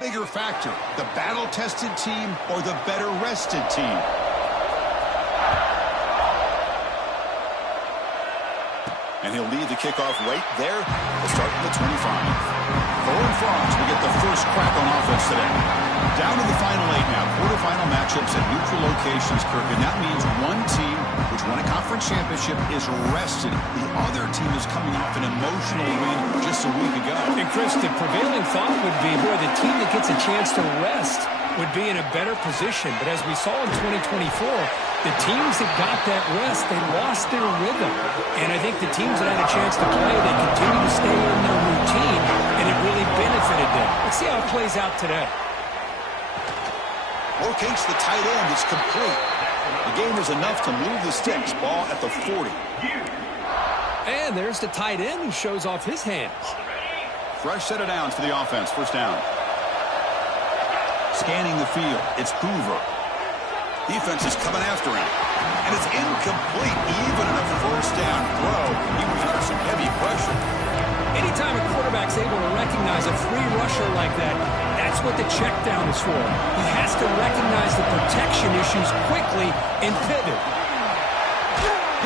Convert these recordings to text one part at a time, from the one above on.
bigger factor, the battle-tested team or the better-rested team? And he'll lead the kickoff right there. We'll start from the 25. Forward Frogs will get the first crack on offense today. Down to the final 8 now. Quarterfinal matchups at neutral locations, Kirk. And that means one team, which won a conference championship, is rested. The other team is coming off an emotional win just a week ago. And Chris, the prevailing thought would be, boy, the team that gets a chance to rest would be in a better position. But as we saw in 2024, the teams that got that rest, they lost their rhythm. And I think the teams that had a chance to play, they continue to stay in their routine, and it really benefited them. Let's see how it plays out today. Locates the tight end. It's complete. The game is enough to move the sticks. Ball at the 40. And there's the tight end who shows off his hands. Fresh set of downs for the offense. First down. Scanning the field. It's Hoover. Defense is coming after him. And it's incomplete. Even in a first down throw, he was under some heavy pressure. Anytime a quarterback's able to recognize a free rusher like that, that's what the check down is for. He has to recognize the protection issues quickly and pivot.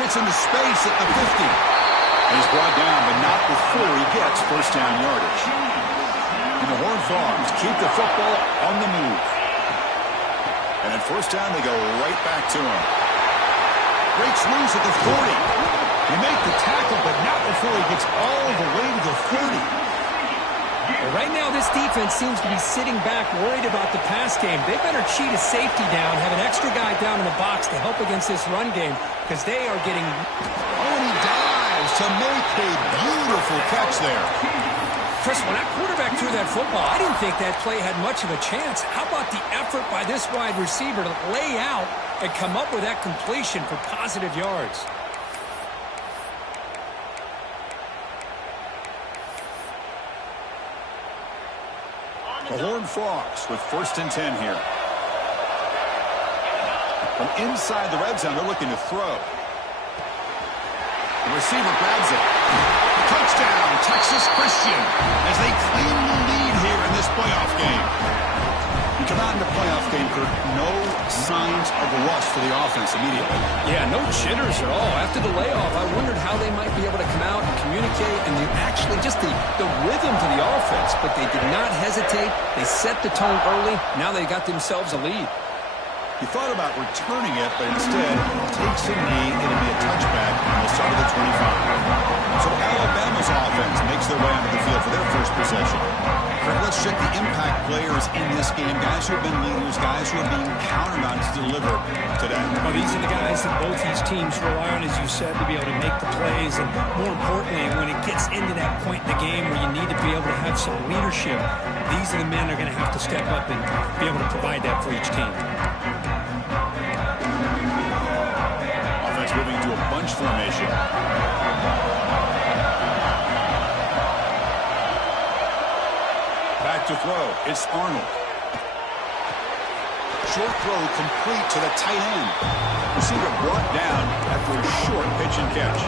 Hits into space at the 50. And he's brought down, but not before he gets first down yardage. And the Horned Frogs keep the football on the move. And at first down, they go right back to him. Breaks loose at the 40. They make the tackle, but not before he gets all the way to the 30. Well, right now, this defense seems to be sitting back, worried about the pass game. They better cheat a safety down, have an extra guy down in the box to help against this run game, because they are getting... Oh, and he dives to make a beautiful catch there. Chris, when that quarterback threw that football, I didn't think that play had much of a chance. How about the effort by this wide receiver to lay out and come up with that completion for positive yards? The Horned Frogs with first and 10 here. From inside the red zone, they're looking to throw. The receiver grabs it. Touchdown, Texas Christian, as they claim the lead here in this playoff game. You come out in the playoff game, Kirk, no signs of rust for the offense immediately. Yeah, no jitters at all. After the layoff, I wondered how they might be able to come out and communicate and actually just the rhythm to the offense. But they did not hesitate. They set the tone early. Now they got themselves a lead. He thought about returning it, but instead takes a knee. It'll be a touchback on the start of the 25. So Alabama's offense makes their way onto the field for their first possession. Let's check the impact players in this game. Guys who have been leaders, guys who are being counted on to deliver today. Well, these are the guys that both these teams rely on, as you said, to be able to make the plays. And more importantly, when it gets into that point in the game where you need to be able to have some leadership, these are the men that are going to have to step up and be able to provide that for each team. Offense moving to a bunch formation. Back to throw. It's Arnold. Short throw complete to the tight end. Receiver brought down after a short pitch and catch.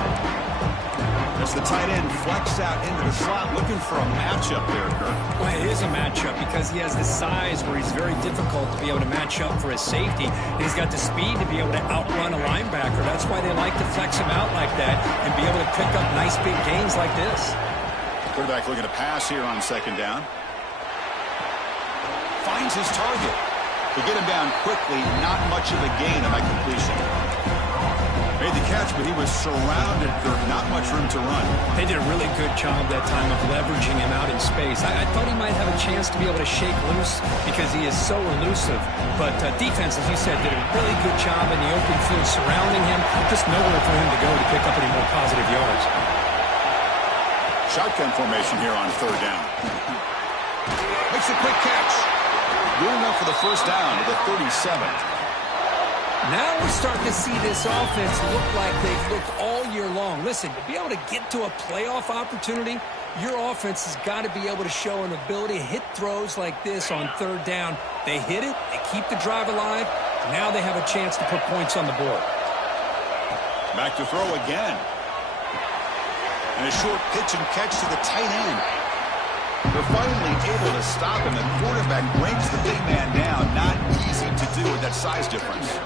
As the tight end flexed out into the slot, looking for a matchup there, Kirk. Well, it is a matchup because he has the size where he's very difficult to be able to match up for his safety. And he's got the speed to be able to outrun a linebacker. That's why they like to flex him out like that and be able to pick up nice big gains like this. Quarterback looking to pass here on second down. Finds his target. To get him down quickly, not much of a gain on that completion. Made the catch, but he was surrounded, Kirk. Not much room to run. They did a really good job that time of leveraging him out in space. I thought he might have a chance to be able to shake loose because he is so elusive. But defense, as you said, did a really good job in the open field surrounding him. Just nowhere for him to go to pick up any more positive yards. Shotgun formation here on third down. Makes a quick catch. Good enough for the first down to the 37. Now we're starting to see this offense look like they've looked all year long. Listen, to be able to get to a playoff opportunity, your offense has got to be able to show an ability to hit throws like this on third down. They hit it, they keep the drive alive, now they have a chance to put points on the board. Back to throw again. And a short pitch and catch to the tight end. They're finally able to stop him. The quarterback brings the big man down. Not easy to do with that size difference.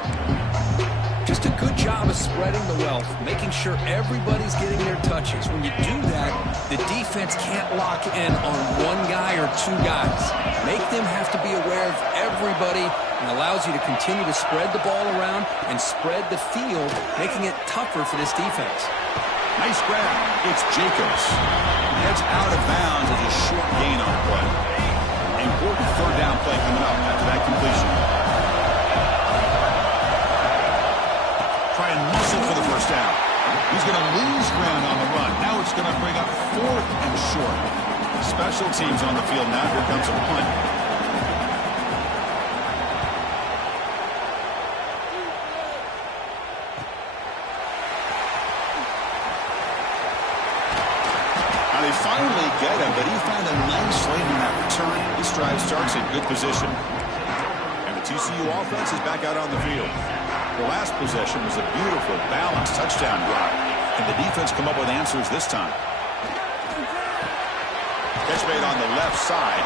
Just a good job of spreading the wealth, making sure everybody's getting their touches. When you do that, the defense can't lock in on one guy or two guys. Make them have to be aware of everybody, and allows you to continue to spread the ball around and spread the field, making it tougher for this defense. Nice grab. It's Jacobs. Heads out of bounds as a short gain on the play. Important third down play coming up after that completion. Try and muscle for the first down. He's going to lose ground on the run. Now it's going to bring up 4th and short. Special teams on the field now. Here comes a punt. Now they finally get him, but he found a nice lane in that return. This drive starts in good position. And the TCU offense is back out on the field. The last possession was a beautiful, balanced touchdown drive. And the defense come up with answers this time. Catch made on the left side.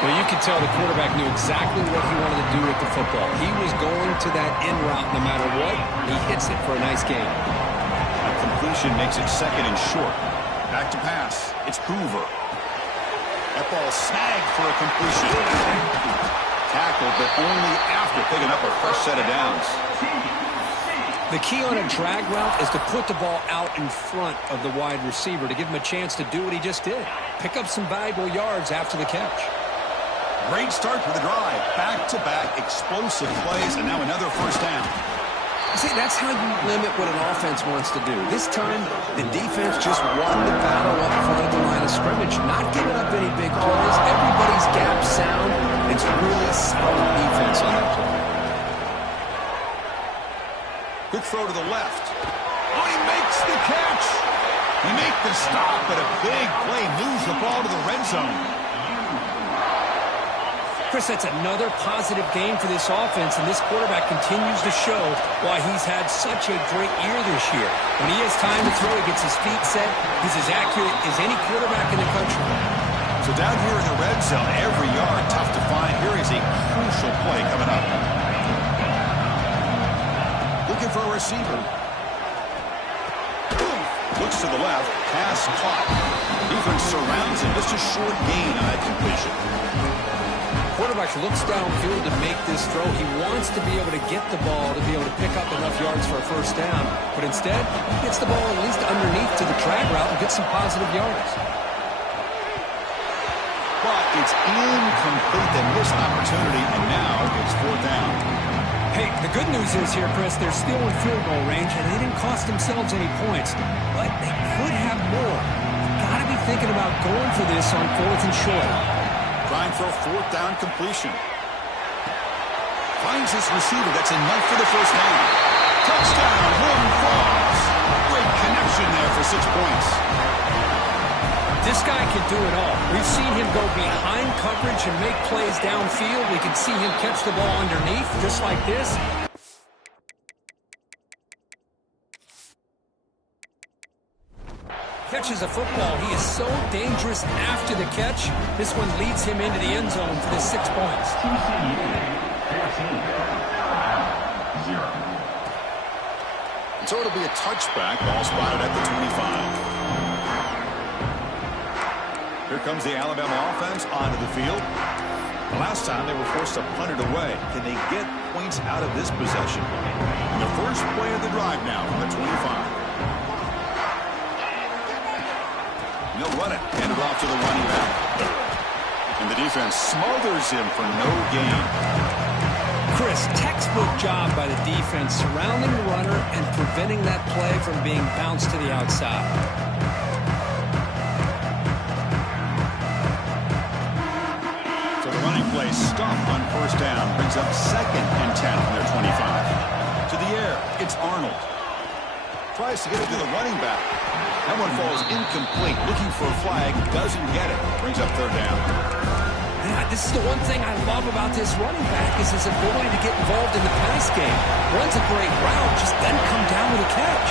Well, you could tell the quarterback knew exactly what he wanted to do with the football. He was going to that in route no matter what. He hits it for a nice gain. A completion makes it 2nd and short. Back to pass. It's Hoover. That ball snagged for a completion. Tackled, but only after picking up a fresh set of downs. The key on a drag route is to put the ball out in front of the wide receiver to give him a chance to do what he just did. Pick up some valuable yards after the catch. Great start for the drive. Back-to-back explosive plays, and now another first down. See, that's how you limit what an offense wants to do. This time, the defense just won the battle up front of the line of scrimmage, not giving up any big plays. Everybody's gap sound. It's really solid defense on that play. Good throw to the left. Oh, he makes the catch. He makes the stop, but a big play moves the ball to the red zone. Chris, that's another positive game for this offense, and this quarterback continues to show why he's had such a great year this year. When he has time to throw, he gets his feet set. He's as accurate as any quarterback in the country. So down here in the red zone, every yard tough to find. Here is a crucial play coming up. Looking for a receiver. Looks to the left. Pass caught. Defense surrounds him. Just a short gain on that completion. Quarterback looks downfield to make this throw. He wants to be able to get the ball to be able to pick up enough yards for a first down. But instead, he gets the ball at least underneath to the drag route and gets some positive yards. But it's incomplete. They missed opportunity, and now it's 4th down. Hey, the good news is here, Chris, they're still in field goal range, and they didn't cost themselves any points. But they could have more. Got to be thinking about going for this on 4th and short. Trying for a 4th down completion. Finds his receiver. That's enough for the first down. Touchdown, Horned Frogs. Great connection there for 6 points. This guy can do it all. We've seen him go behind coverage and make plays downfield. We can see him catch the ball underneath, just like this. Catches a football. He is so dangerous after the catch. This one leads him into the end zone for the 6 points. So it'll be a touchback. Ball spotted at the 25. Here comes the Alabama offense onto the field. The last time they were forced to punt it away. Can they get points out of this possession? And the first play of the drive now from the 25. They'll run it. Hand it off to the running back. And the defense smothers him for no gain. Chris, textbook job by the defense surrounding the runner and preventing that play from being bounced to the outside. So the running play stopped on first down. Brings up 2nd and 10 from their 25. To the air, it's Arnold. Tries to get it to the running back. That one falls incomplete. Looking for a flag. Doesn't get it. Brings up 3rd down. Yeah, this is the one thing I love about this running back is his ability to get involved in the pass game. Runs a great route, just doesn't come down with a catch.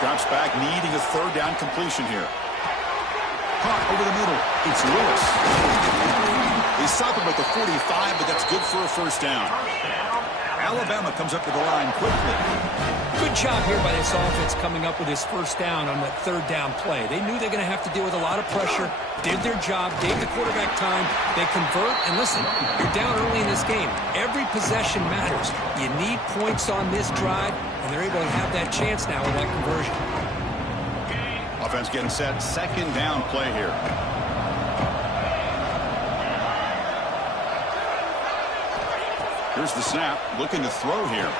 Drops back, needing a third down completion here. Caught over the middle. It's Lewis. They stop him at the 45, but that's good for a first down. Alabama comes up to the line quickly. Good job here by this offense coming up with his first down on that third down play. They knew they were going to have to deal with a lot of pressure, did their job, gave the quarterback time. They convert, and listen, you're down early in this game. Every possession matters. You need points on this drive, and they're able to have that chance now with that conversion. Offense getting set. Second down play here. Here's the snap. Looking to throw here.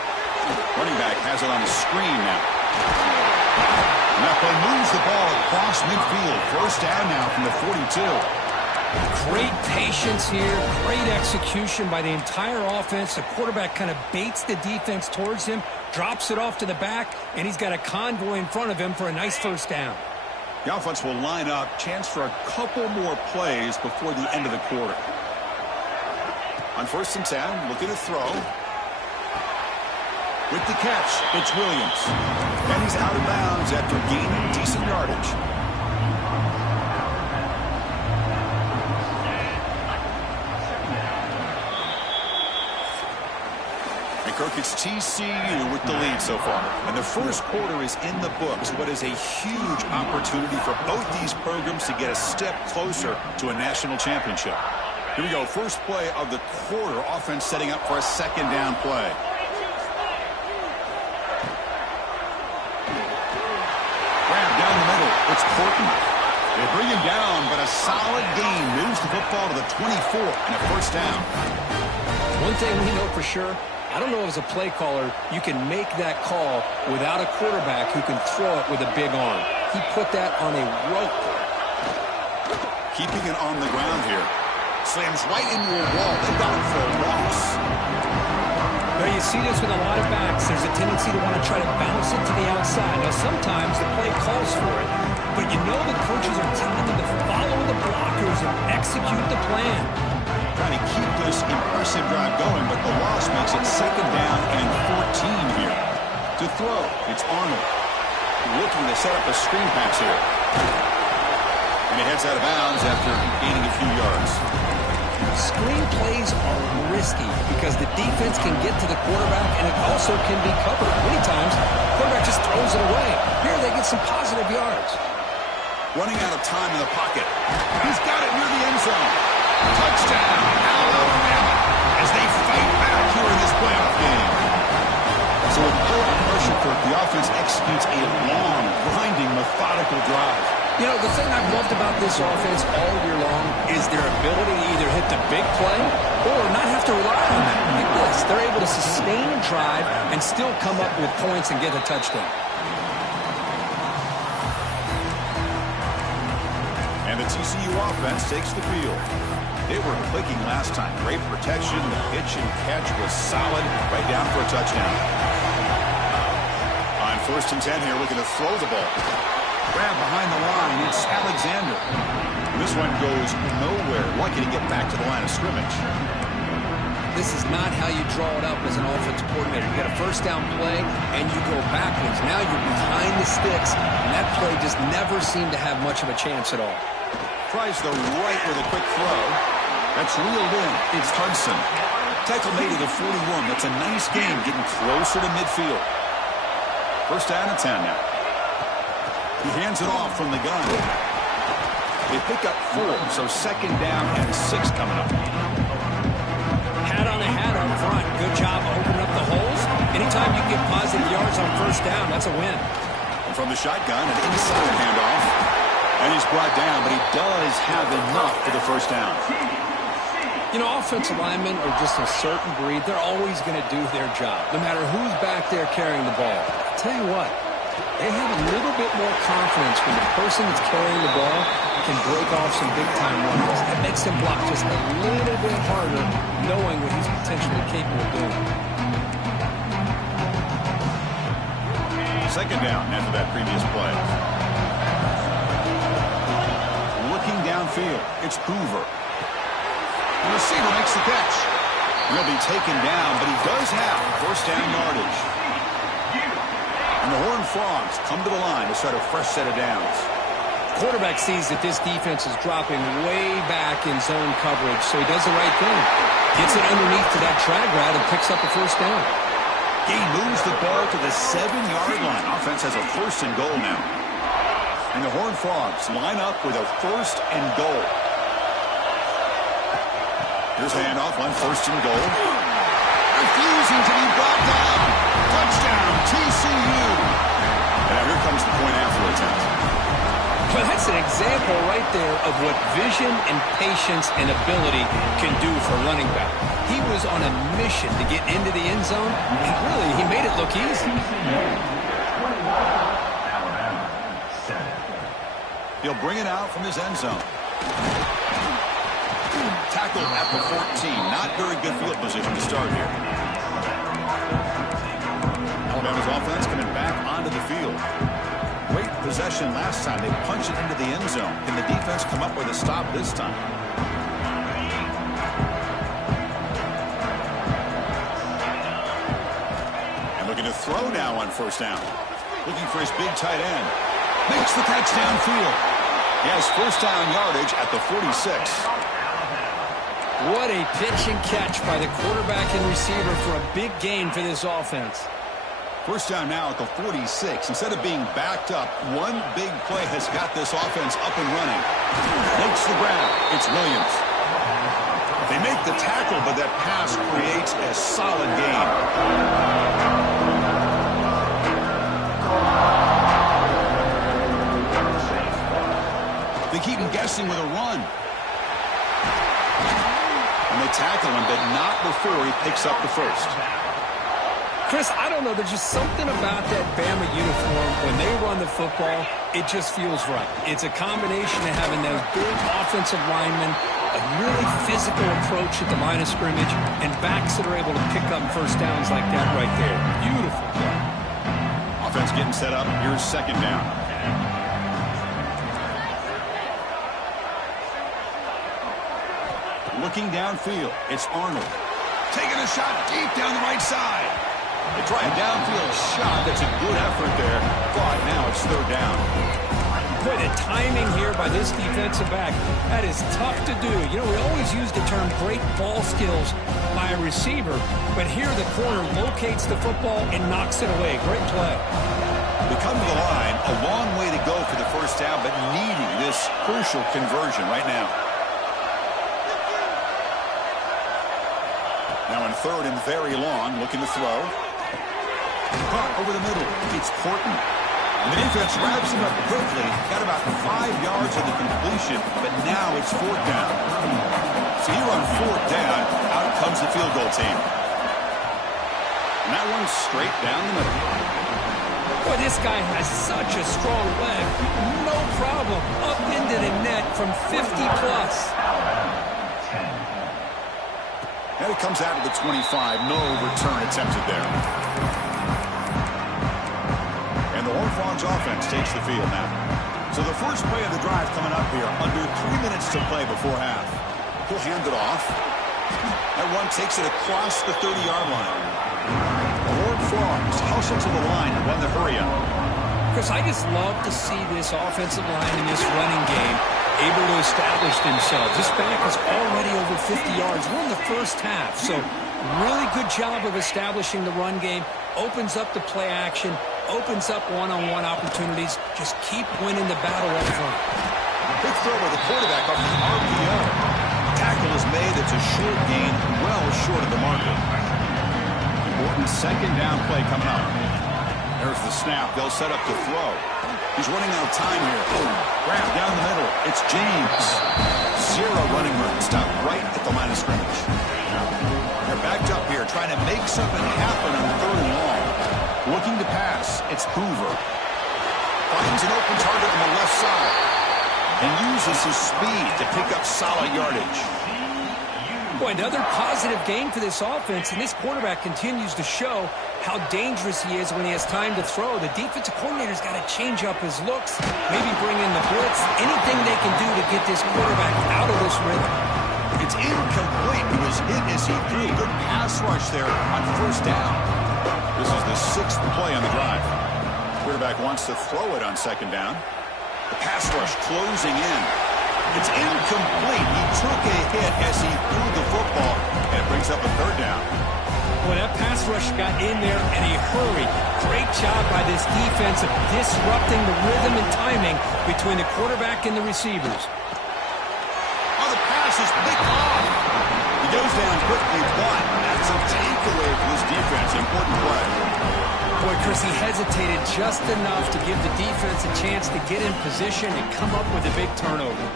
Running back has it on the screen now. And that play moves the ball across midfield. First down now from the 42. Great patience here. Great execution by the entire offense. The quarterback kind of baits the defense towards him, drops it off to the back, and he's got a convoy in front of him for a nice first down. The offense will line up. Chance for a couple more plays before the end of the quarter. On 1st and 10, looking to throw. With the catch, it's Williams. And he's out of bounds after gaining decent yardage. And Kirk, it's TCU with the lead so far. And the first quarter is in the books. What is a huge opportunity for both these programs to get a step closer to a national championship. Here we go. First play of the quarter. Offense setting up for a second down play. Grab down the middle. It's Portman. They bring him down, but a solid gain moves the football to the 24 and a first down. One thing we know for sure, I don't know as a play caller, you can make that call without a quarterback who can throw it with a big arm. He put that on a rope. Keeping it on the ground here. Slams right into a wall. They got it for a loss. Now you see this with a lot of backs. There's a tendency to want to try to bounce it to the outside. Now sometimes the play calls for it, but you know the coaches are telling them to follow the blockers and execute the plan. Trying to keep this impressive drive going, but the loss makes it second down and 14 here. To throw, it's Arnold. Looking to set up a screen pass here. And he heads out of bounds after gaining a few yards. Screen plays are risky because the defense can get to the quarterback and it also can be covered. Many times, the quarterback just throws it away. Here they get some positive yards. Running out of time in the pocket. He's got it near the end zone. Touchdown, Alabama, as they fight back here in this playoff game. So with playoff pressure, the offense executes a long, grinding, methodical drive. You know, the thing I've loved about this offense all year long is their ability to either hit the big play or not have to rely on that. Like this, they're able to sustain a drive and still come up with points and get a touchdown. And the TCU offense takes the field. They were clicking last time. Great protection. The pitch and catch was solid. Right down for a touchdown. On 1st and 10 here, looking to throw the ball. Grab behind the line. It's Alexander. This one goes nowhere. Lucky to get back to the line of scrimmage. This is not how you draw it up as an offensive coordinator. You get a first down play, and you go backwards. Now you're behind the sticks, and that play just never seemed to have much of a chance at all. Tries the right with a quick throw. That's reeled in. It's Hudson. Tackle made at the 41. That's a nice game getting closer to midfield. First down and 10 now. He hands it off from the gun. They pick up 4, so second down and 6 coming up. Hat on a hat up front. Good job opening up the holes. Anytime you get positive yards on first down, that's a win. And from the shotgun, an inside handoff. And he's brought down, but he does have enough for the first down. You know, offensive linemen are just a certain breed. They're always going to do their job, no matter who's back there carrying the ball. I'll tell you what, they have a little bit more confidence when the person that's carrying the ball can break off some big-time runs. That makes them block just a little bit harder, knowing what he's potentially capable of doing. Second down after that previous play. Looking downfield, it's Hoover. The receiver makes the catch. He'll be taken down, but he does have first down yardage. And the Horned Frogs come to the line to start a fresh set of downs. Quarterback sees that this defense is dropping way back in zone coverage, so he does the right thing. Gets it underneath to that drag route and picks up a first down. He moves the ball to the 7-yard line. Offense has a first and goal now. And the Horned Frogs line up with a first and goal. Here's a handoff on first and goal. Refusing to be brought down. Touchdown, TCU. And now here comes the point after attempt. Well, that's an example right there of what vision and patience and ability can do for running back. He was on a mission to get into the end zone, and really, he made it look easy. He'll bring it out from his end zone. Tackled at the 14. Not very good field position to start here. Alabama's offense coming back onto the field. Great possession last time. They punched it into the end zone. Can the defense come up with a stop this time? And looking to throw now on first down. Looking for his big tight end. Makes the catch downfield. He has first down yardage at the 46. What a pitch and catch by the quarterback and receiver for a big gain for this offense. First down now at the 46. Instead of being backed up, one big play has got this offense up and running. Makes the grab. It's Williams. They make the tackle, but that pass creates a solid gain. They keep him guessing with a run. And they tackle him, but not before he picks up the first. Chris, I don't know. There's just something about that Bama uniform. When they run the football, it just feels right. It's a combination of having those big offensive linemen, a really physical approach at the line of scrimmage, and backs that are able to pick up first downs like that right there. Beautiful play. Offense getting set up. Here's second down. Looking downfield, it's Arnold. Taking a shot deep down the right side. They try a downfield shot. That's a good effort there. But now it's third down. Boy, the timing here by this defensive back, that is tough to do. You know, we always use the term great ball skills by a receiver, but here the corner locates the football and knocks it away. Great play. We come to the line, a long way to go for the first down, but needing this crucial conversion right now. Now in third and very long, looking to throw. Caught over the middle. It's Porton. And the defense wraps him up quickly. Got about 5 yards on the completion, but now it's fourth down. So here on fourth down, out comes the field goal team. And that one's straight down the middle. Boy, this guy has such a strong leg. No problem. Up into the net from 50+. And it comes out of the 25. No return attempted there. And the Horned Frogs offense takes the field now. So the first play of the drive coming up here. Under 3 minutes to play before half. He'll hand it off. That one takes it across the 30-yard line. The Horned Frogs hustle to the line and run the hurry up. Chris, I just love to see this offensive line in this running game able to establish themselves. This back is already over 50 yards. We're in the first half, so really good job of establishing the run game. Opens up the play action, opens up one-on-one opportunities. Just keep winning the battle up front. Big throw by the quarterback off the RPO. Tackle is made. It's a short gain, well short of the marker. Important second down play coming up. There's the snap. They'll set up to throw. He's running out of time here. Grab down the middle. It's James. Zero running room. Stop right at the line of scrimmage. They're backed up here trying to make something happen on third and long. Looking to pass. It's Hoover. Finds an open target on the left side. And uses his speed to pick up solid yardage. Boy, another positive gain for this offense, and this quarterback continues to show how dangerous he is when he has time to throw. The defensive coordinator's got to change up his looks, maybe bring in the blitz, anything they can do to get this quarterback out of this rhythm. It's incomplete. He was hit as he threw. Good pass rush there on first down. This is the 6th play on the drive. Quarterback wants to throw it on second down. The pass rush closing in. It's incomplete. He took a hit as he threw the football, and it brings up a third down. Well, that pass rush got in there in a hurry. Great job by this defense of disrupting the rhythm and timing between the quarterback and the receivers. Oh, the pass is picked off. He goes down quickly, but that's a takeaway for this defense. Important play. Boy, Chris, he hesitated just enough to give the defense a chance to get in position and come up with a big turnover.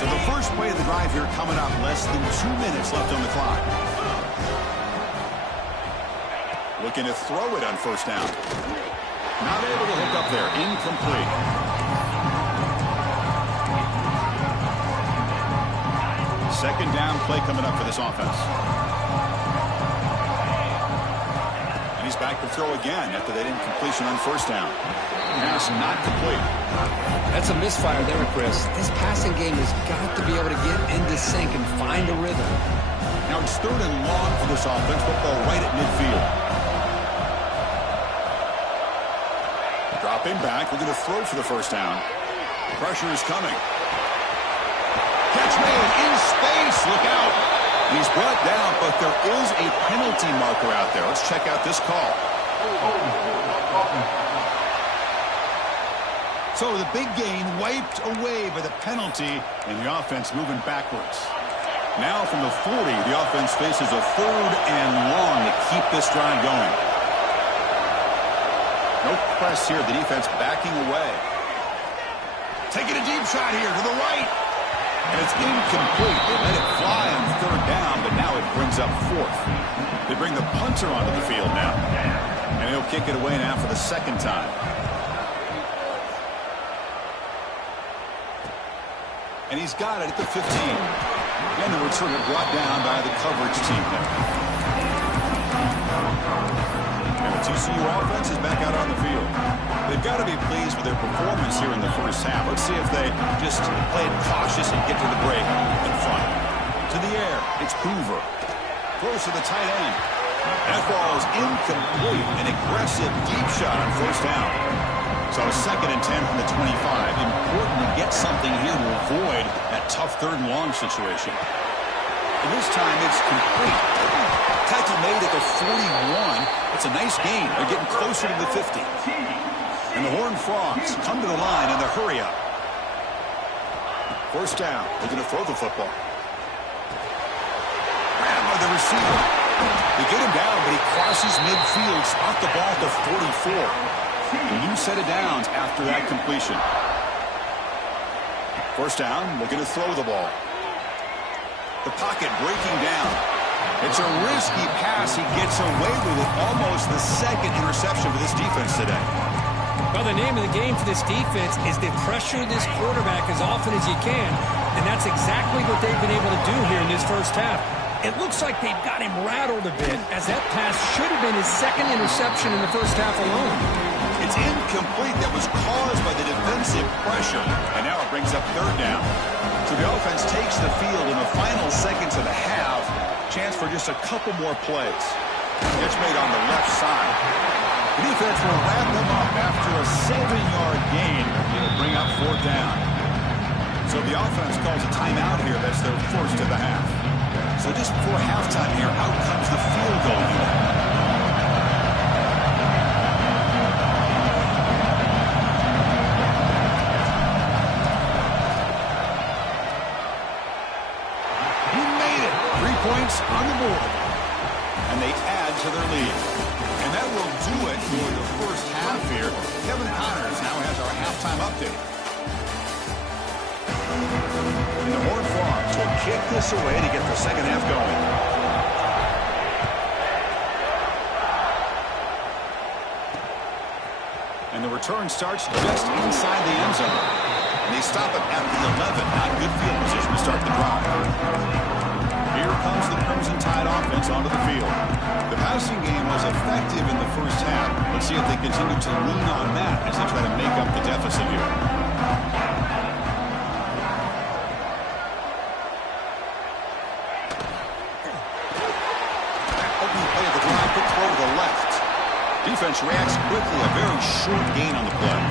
So the first play of the drive here coming up, less than 2 minutes left on the clock. Looking to throw it on first down. Not able to hook up there. Incomplete. Second down play coming up for this offense. And he's back to throw again after that incompletion on first down. Pass not complete. That's a misfire there, Chris. This passing game has got to be able to get into sync and find a rhythm. Now it's third and long for this offense. Football right at midfield. Dropping back. We're going to throw for the first down. Pressure is coming. Catch made in space. Look out. He's brought down, but there is a penalty marker out there. Let's check out this call. So the big gain wiped away by the penalty, and the offense moving backwards. Now from the 40, the offense faces a third and long to keep this drive going. No press here. The defense backing away. Taking a deep shot here to the right. And it's incomplete. They let it fly on third down, but now it brings up fourth. They bring the punter onto the field now. And he'll kick it away now for the second time. And he's got it at the 15. And the return brought down by the coverage team there. And the TCU offense is back out on the field. They've got to be pleased with their performance here in the first half. Let's see if they just play it cautious and get to the break in front. To the air, it's Hoover. Throws to the tight end. That ball is incomplete. An aggressive deep shot on first down. So second and 10 from the 25. Important to get something here to avoid that tough third and long situation. And this time it's complete. Tackle made at the 41. It's a nice gain. They're getting closer to the 50. And the Horned Frogs come to the line in the hurry up. First down. They're going to throw the football. Grabbed by the receiver. They get him down, but he crosses midfield. Spot the ball at the 44. A new set of downs after that completion. First down. They're going to throw the ball. The pocket breaking down. It's a risky pass. He gets away with it. Almost the second interception for this defense today. Well, the name of the game for this defense is to pressure this quarterback as often as you can, and that's exactly what they've been able to do here in this first half. It looks like they've got him rattled a bit, as that pass should have been his second interception in the first half alone. It's incomplete. That was caused by the defensive pressure, and now it brings up third down. So the offense takes the field in the final seconds of the half. Chance for just a couple more plays. Catch made on the left side. The defense will wrap them up after a 7-yard gain. It'll bring up fourth down. So the offense calls a timeout here. That's their first of the half. So just before halftime here, out comes the field goal unit. He made it. 3 points on the board. And they add to their lead. And that will do it for the first half here. Kevin Connors now has our halftime update. And the Horned Frogs will kick this away to get the second half going. And the return starts just inside the end zone. And they stop it at the 11. Not good field position to start the drive. Here comes the Crimson Tide offense onto the field. The passing game was effective in the first half. Let's see if they continue to lean on that as they try to make up the deficit here. Opening play of the drive, quick throw to the left. Defense reacts quickly. A very short gain on the play.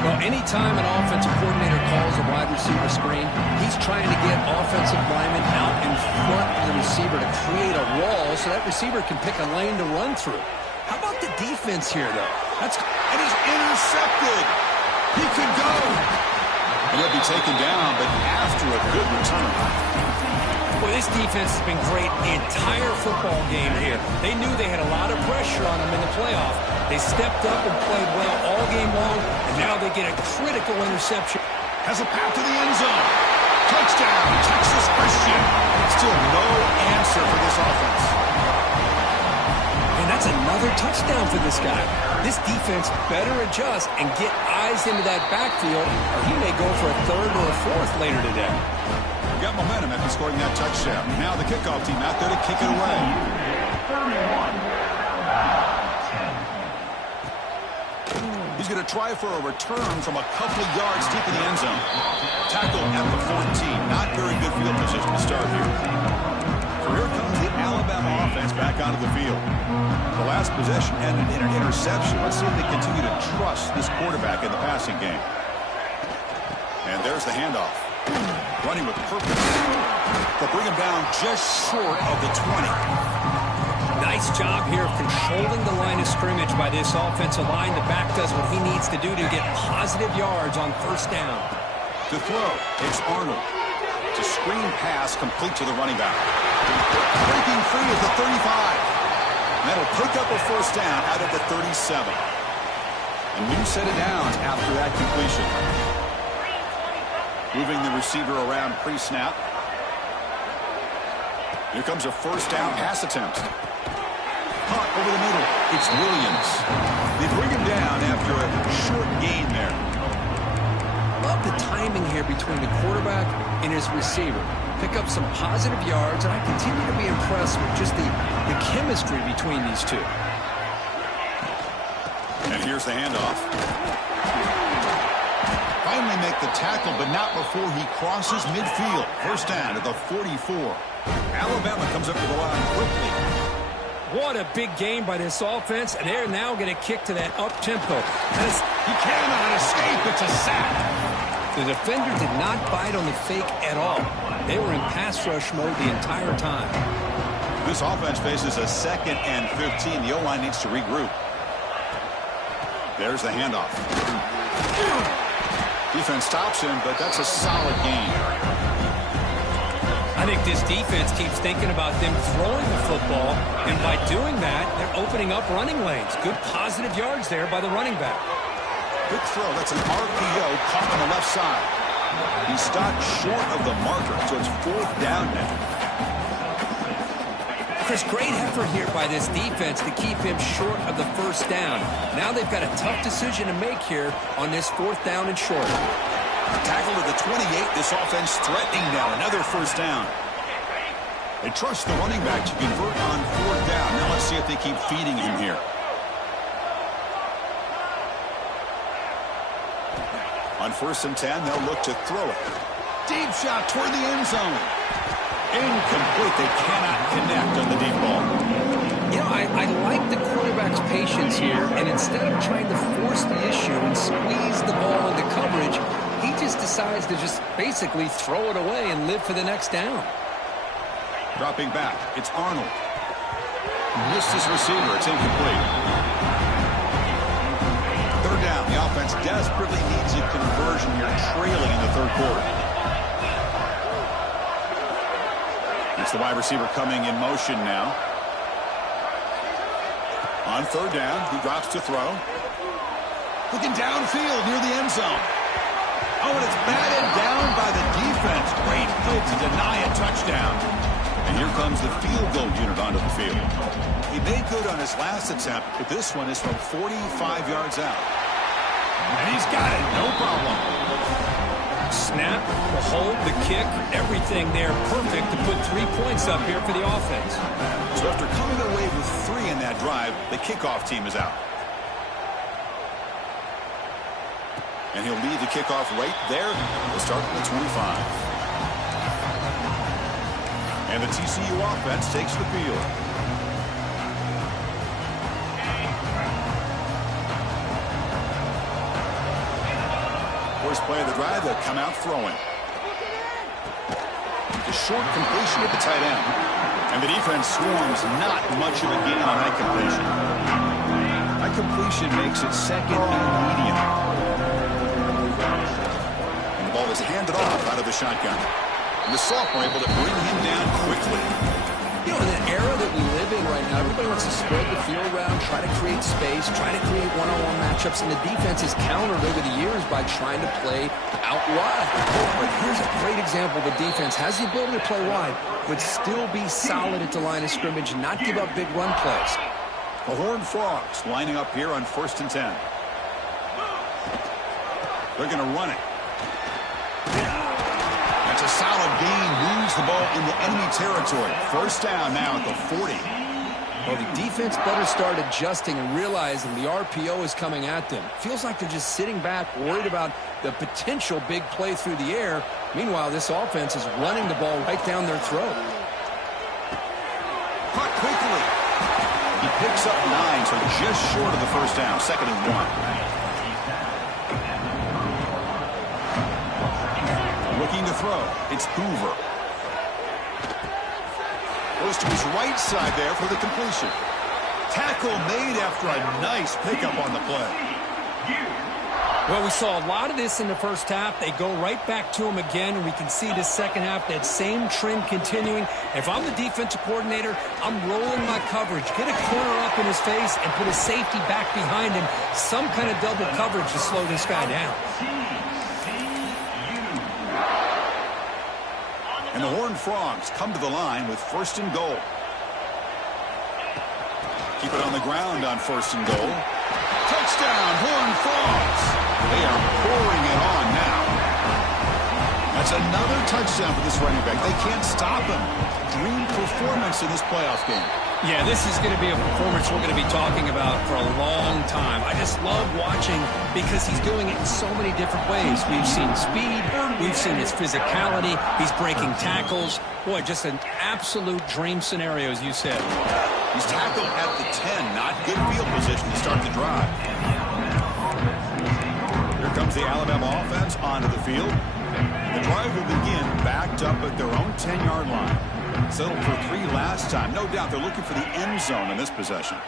Well, anytime an offensive coordinator calls a wide receiver screen, he's trying to get offensive linemen out in front of the receiver to create a wall so that receiver can pick a lane to run through. How about the defense here, though? It is intercepted. He could go. And he'll be taken down, but after a good return. Well, this defense has been great the entire football game here. They knew they had a lot of pressure on them in the playoff. They stepped up and played well all game long, and now they get a critical interception. Has a path to the end zone. Touchdown, Texas Christian. Still no answer for this offense. And that's another touchdown for this guy. This defense better adjust and get eyes into that backfield, or he may go for a third or a fourth later today. Got momentum after scoring that touchdown. Now the kickoff team out there to kick it away. He's going to try for a return from a couple of yards deep in the end zone. Tackle at the 14. Not very good field position to start here. So here comes the Alabama offense back onto the field. The last possession ended in an interception. Let's see if they continue to trust this quarterback in the passing game. And there's the handoff. Running with purpose. They'll bring him down just short of the 20. Nice job here of controlling the line of scrimmage by this offensive line. The back does what he needs to do to get positive yards on first down. To throw, it's Arnold. It's a screen pass complete to the running back. Breaking free at the 35. And that'll pick up a first down out of the 37. A new set of downs after that completion. Moving the receiver around pre-snap. Here comes a first down pass attempt. Caught over the middle. It's Williams. They bring him down after a short gain there. Love the timing here between the quarterback and his receiver. Pick up some positive yards, and I continue to be impressed with just the chemistry between these two. And here's the handoff. Finally make the tackle, but not before he crosses midfield. First down at the 44. Alabama comes up to the line quickly. What a big game by this offense, and they're now going to kick to that up-tempo. He cannot escape. It's a sack. The defender did not bite on the fake at all. They were in pass rush mode the entire time. This offense faces a 2nd and 15. The O-line needs to regroup. There's the handoff. Defense stops him, but that's a solid gain. I think this defense keeps thinking about them throwing the football, and by doing that, they're opening up running lanes. Good positive yards there by the running back. Good throw. That's an RPO caught on the left side. He stopped short of the marker, so it's 4th down now. Chris, great effort here by this defense to keep him short of the first down. Now they've got a tough decision to make here on this 4th down and short. Tackle to the 28. This offense threatening now. Another first down. They trust the running back to convert on 4th down. Now let's see if they keep feeding him here. On 1st and 10, they'll look to throw it. Deep shot toward the end zone. Incomplete. They cannot connect on the deep ball. You know, I like the quarterback's patience here, and instead of trying to force the issue and squeeze the ball into coverage, he just decides to just basically throw it away and live for the next down. Dropping back, it's Arnold. Missed his receiver. It's incomplete. 3rd down. The offense desperately needs a conversion here, trailing in the 3rd quarter. It's the wide receiver coming in motion now. On 3rd down, he drops to throw. Looking downfield near the end zone. Oh, and it's batted down by the defense. Great play to deny a touchdown. And here comes the field goal unit onto the field. He made good on his last attempt, but this one is from 45 yards out. And he's got it, no problem. Snap, the hold, the kick, everything there perfect to put 3 points up here for the offense. So after coming away with 3 in that drive, the kickoff team is out. And he'll lead the kickoff right there. We'll start from the 25. And the TCU offense takes the field. this play of the drive, they'll come out throwing. A short completion at the tight end. And the defense swarms not much of a gain on that completion. That completion makes it second and medium. And the ball is handed off out of the shotgun. And the sophomore able to bring him down quickly. You know, in the era that we live in right now, everybody wants to spread the field around, try to create space, try to create one-on-one matchups, and the defense is countered over the years by trying to play out wide. But here's a great example. The defense has the ability to play wide, but still be solid at the line of scrimmage and not give up big run plays. The Horned Frogs lining up here on 1st and 10. They're going to run it. That's a solid gain. Moves the ball into enemy territory. First down now at the 40. Well, the defense better start adjusting and realizing the RPO is coming at them. Feels like they're just sitting back, worried about the potential big play through the air. Meanwhile, this offense is running the ball right down their throat. Caught quickly. He picks up 9, so just short of the first down. 2nd and 1. Looking to throw. It's Hoover. Goes to his right side there for the completion. Tackle made after a nice pickup on the play. Well, we saw a lot of this in the first half. They go right back to him again, and we can see the second half, that same trend continuing. If I'm the defensive coordinator, I'm rolling my coverage. Get a corner up in his face and put a safety back behind him. Some kind of double coverage to slow this guy down. And the Horned Frogs come to the line with 1st and goal. Keep it on the ground on 1st and goal. Touchdown, Horned Frogs. They are pouring it on now. That's another touchdown for this running back. They can't stop him. Dream performance in this playoff game. Yeah, this is going to be a performance we're going to be talking about for a long time. I just love watching because he's doing it in so many different ways. We've seen speed. We've seen his physicality. He's breaking tackles. Boy, just an absolute dream scenario, as you said. He's tackled at the 10. Not good field position to start the drive. Here comes the Alabama offense onto the field. The drive will begin backed up at their own 10-yard line. Settled for 3 last time. No doubt they're looking for the end zone in this possession.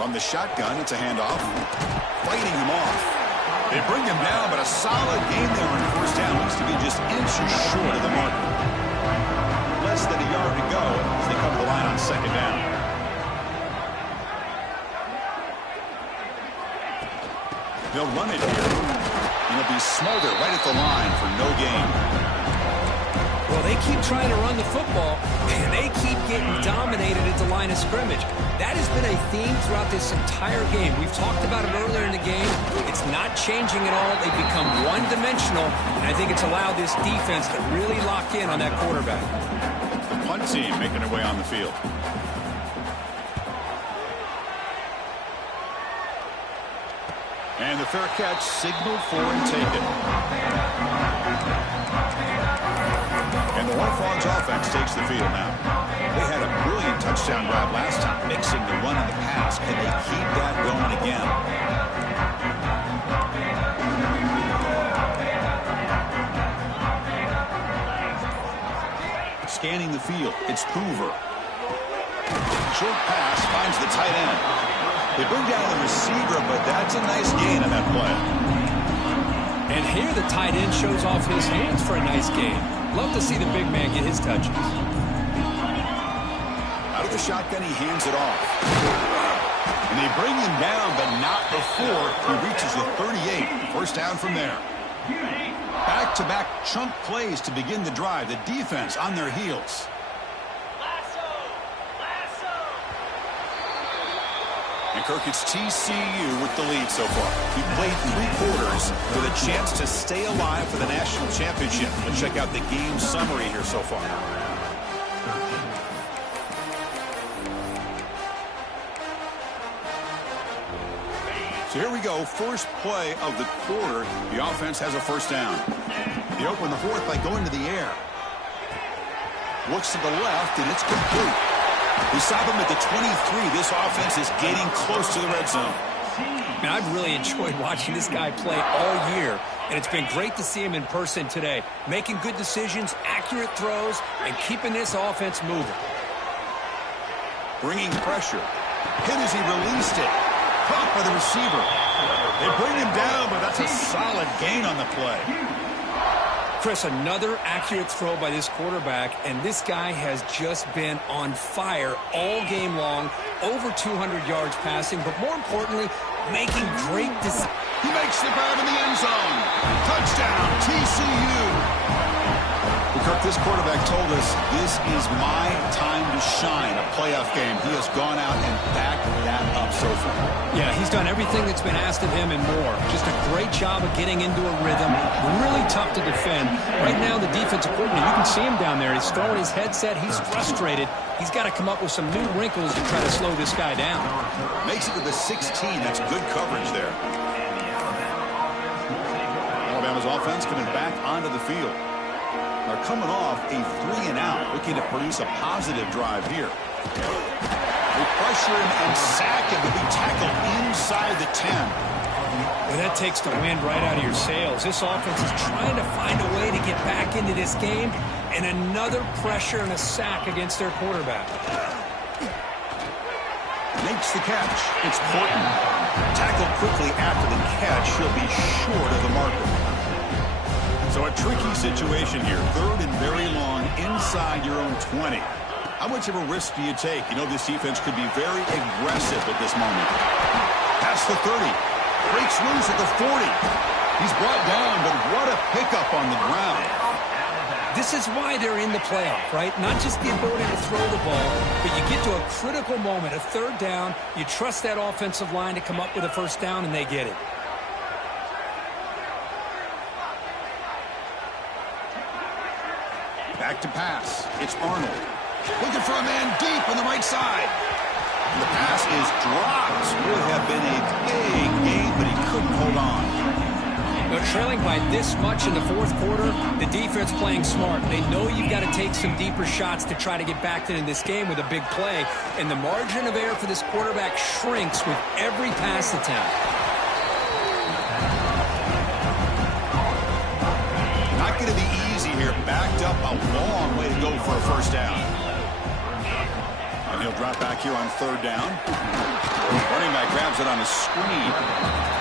From the shotgun, it's a handoff. Fighting him off. They bring him down, but a solid gain there on 1st down. Looks to be just inches short of the marker. Less than a yard to go as they come to the line on 2nd down. They'll run it here. And it'll be Smolder right at the line for no gain. Well, they keep trying to run the football, and they keep getting dominated at the line of scrimmage. That has been a theme throughout this entire game. We've talked about it earlier in the game. It's not changing at all. They've become one-dimensional, and I think it's allowed this defense to really lock in on that quarterback. The punt team making their way on the field. And the fair catch signaled for and taken. And the Horned Frogs offense takes the field now. They had a brilliant touchdown drive last time, mixing the run and the pass. Can they keep that going again? Scanning the field, it's Hoover. Short pass finds the tight end. They bring down the receiver, but that's a nice gain on that play. And here the tight end shows off his hands for a nice gain. Love to see the big man get his touches. Out of the shotgun, he hands it off. And they bring him down, but not before he reaches the 38. First down from there. Back-to-back chunk plays to begin the drive. The defense on their heels. And Kirk, it's TCU with the lead so far. He played 3 quarters with a chance to stay alive for the national championship. Let's check out the game summary here so far. So here we go. First play of the quarter. The offense has a first down. They open the 4th by going to the air. Looks to the left, and it's complete. We stop him at the 23. This offense is getting close to the red zone. Man, I've really enjoyed watching this guy play all year, and it's been great to see him in person today, making good decisions, accurate throws, and keeping this offense moving. Bringing pressure. Hit as he released it. Caught by the receiver. They bring him down, but that's a solid gain on the play. Chris, another accurate throw by this quarterback, and this guy has just been on fire all game long, over 200 yards passing, but more importantly, making great decisions. He makes the grab in the end zone. Touchdown, TCU. Kirk, this quarterback told us this is my time to shine, a playoff game. He has gone out and backed that up so far. Yeah, he's done everything that's been asked of him and more. Just a great job of getting into a rhythm. Really tough to defend. Right now, the defensive coordinator, you can see him down there. He's throwing his headset. He's frustrated. He's got to come up with some new wrinkles to try to slow this guy down. Makes it to the 16. That's good coverage there. Alabama's offense coming back onto the field. Are coming off a 3-and-out, looking to produce a positive drive here. They pressure him and sack him to be tackled inside the 10. Well, that takes the wind right out of your sails. This offense is trying to find a way to get back into this game, and another pressure and a sack against their quarterback. Makes the catch. It's Portman. Tackled quickly after the catch. He'll be short of the marker. So a tricky situation here. Third and very long inside your own 20. How much of a risk do you take? You know this defense could be very aggressive at this moment. Past the 30. Breaks loose at the 40. He's brought down, but what a pickup on the ground. This is why they're in the playoff, right? Not just the ability to throw the ball, but you get to a critical moment, a third down. You trust that offensive line to come up with a first down, and they get it. Back to pass. It's Arnold. Looking for a man deep on the right side. And the pass is dropped. Would have been a big game, but he couldn't hold on. Now, trailing by this much in the fourth quarter, the defense playing smart. They know you've got to take some deeper shots to try to get back into this game with a big play. And the margin of error for this quarterback shrinks with every pass attempt. Not going to be easy here. Backed up a long way to go for a first down. And he'll drop back here on third down. Running back grabs it on a screen.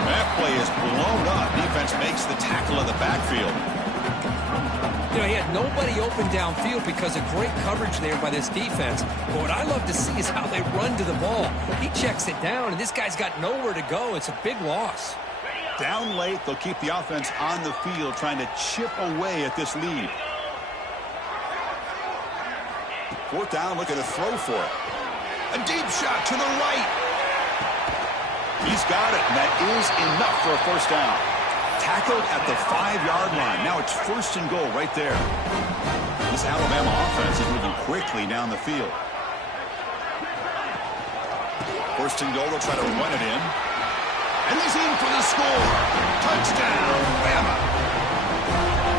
That play is blown up. Defense makes the tackle of the backfield. You know, he had nobody open downfield because of great coverage there by this defense. But what I love to see is how they run to the ball. He checks it down, and this guy's got nowhere to go. It's a big loss. Down late, they'll keep the offense on the field trying to chip away at this lead. Fourth down, looking to throw for it. A deep shot to the right. He's got it, and that is enough for a first down. Tackled at the 5-yard line. Now it's first and goal right there. This Alabama offense is moving quickly down the field. First and goal, they'll try to run it in. And he's in for the score. Touchdown, Bama.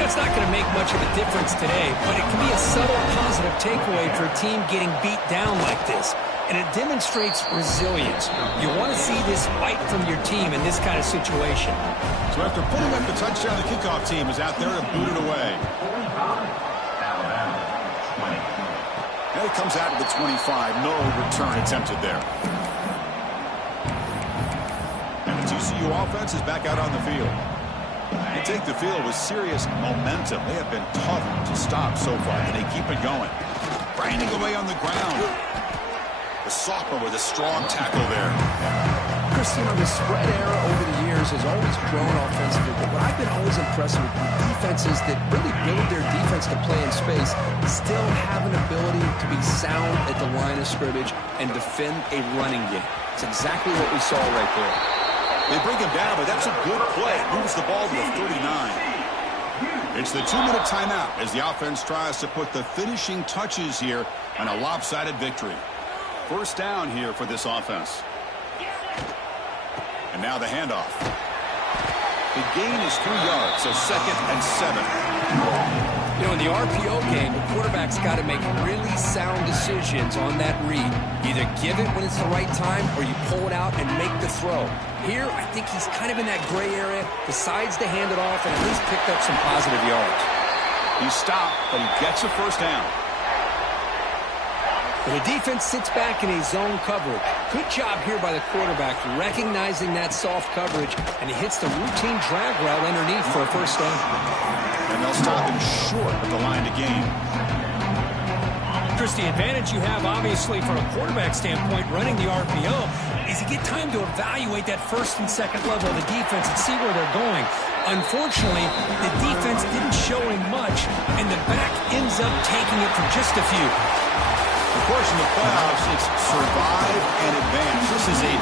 That's not going to make much of a difference today, but it can be a subtle positive takeaway for a team getting beat down like this. And it demonstrates resilience. You want to see this fight from your team in this kind of situation. So after putting up the touchdown, the kickoff team is out there to boot it away. And it comes out of the 25. No return attempted there. TCU offense is back out on the field. They take the field with serious momentum. They have been tough to stop so far, and they keep it going. Grinding away on the ground. The sophomore with a strong tackle there. Chris, you know, the spread era over the years has always grown offensively, but what I've been always impressed with defenses that really build their defense to play in space still have an ability to be sound at the line of scrimmage and defend a running game. It's exactly what we saw right there. They bring him down, but that's a good play. Moves the ball to the 39. It's the 2-minute timeout as the offense tries to put the finishing touches here on a lopsided victory. First down here for this offense. And now the handoff. The gain is 3 yards, so 2nd and 7. You know, in the RPO game, the quarterback's got to make really sound decisions on that read. Either give it when it's the right time or you pull it out and make the throw. Here, I think he's kind of in that gray area, decides to hand it off and at least picked up some positive yards. He stopped, but he gets a first down. The defense sits back in a zone coverage. Good job here by the quarterback, recognizing that soft coverage, and he hits the routine drag route underneath for a first down. And they'll stop him short of the line to gain. Chris, the advantage you have, obviously, from a quarterback standpoint, running the RPO, is you get time to evaluate that first and second level of the defense and see where they're going. Unfortunately, the defense didn't show him much, and the back ends up taking it for just a few. Of course, in the playoffs, it's survive and advance. This is a